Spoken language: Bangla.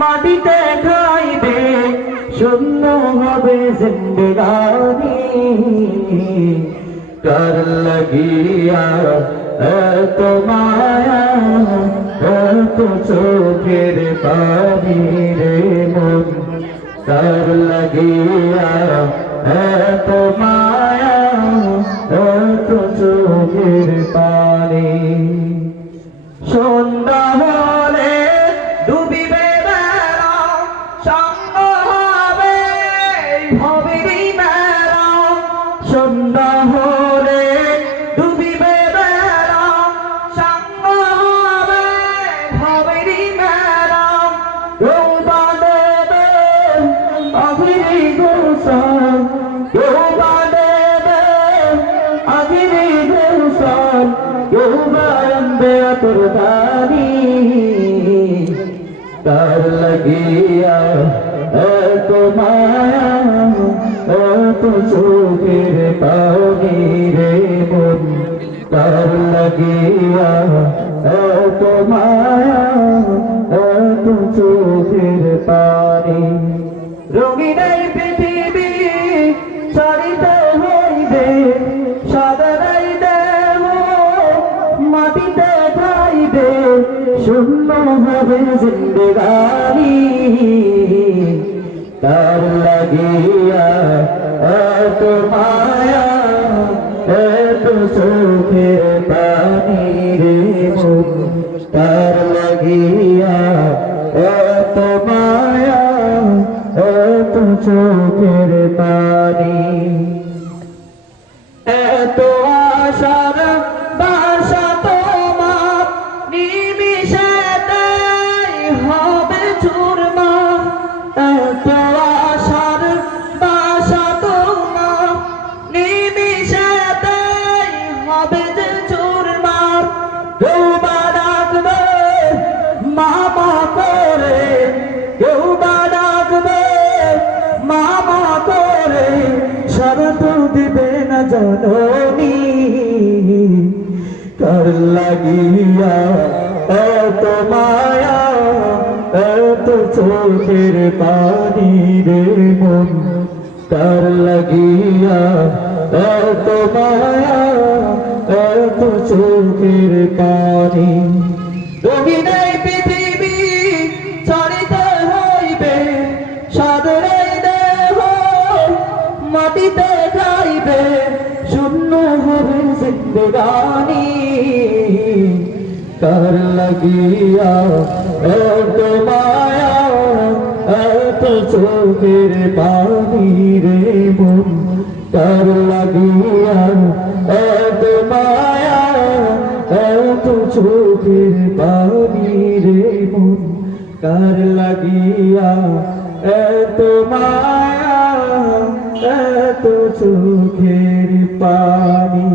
মাটিতে খাইবে শূন্য হবে জিন্দেগানি কার লাগিয়া এত মায়া এত চোখের পানি রে মন কার লাগিয়া এত মায়া এত চোখের পানি সন্ধ্যা হলে ডুবিবে বেলা সঙ্গ হবে ভবেরই মেলা সন্ধ্যা হলে ডুবিবে বেলা সঙ্গ হবে ভবেরই মেলা কেউ বাঁধবে অগিরি গোসাল কেউ বাঁধবে অগিরি গোসাল কেউ বাঁধবে কুরবানি কার লাগিয়া এত মায়া এত চোখের পানি রে মন কার লাগিয়া এত মায়া এত চোখের পানি রঙিন এই পৃথিবী ছাড়িতে হইবে সাদর এই দেহ মাটিতে খাইবে শূন্য হবে জিন্দেগানি তার লাগিয়া এত মায়া এত চোখের পানি রে মন তার লাগিয়া এত মায়া এত চোখের পানি এত আশার বাসা তোমার নিমিষেতেই হবে চুরমার এত আশার বাসা তোমার নিমিষেতেই হবে যে চুরমার কেউ বা ডাকবে মামা করে কেউ বা ডাকবে মামা করে শরত দিবে না জননী কার লাগিয়া এত মায়া এত চোখের পানি রে মন কার লাগিয়া এত মায়া এত চোখের পানি রঙিন এই পৃথিবী ছাড়িতে হইবে সাদর এই দেহ মাটিতে খাইবে শূন্য হবে জিন্দেগানি কার লাগিয়া এত মায়া এত চোখের পানি রে মন কার লাগিয়া এত মায়া এত চোখের পানি রে মন কার লাগিয়া এত মায়া এত চোখের পানি।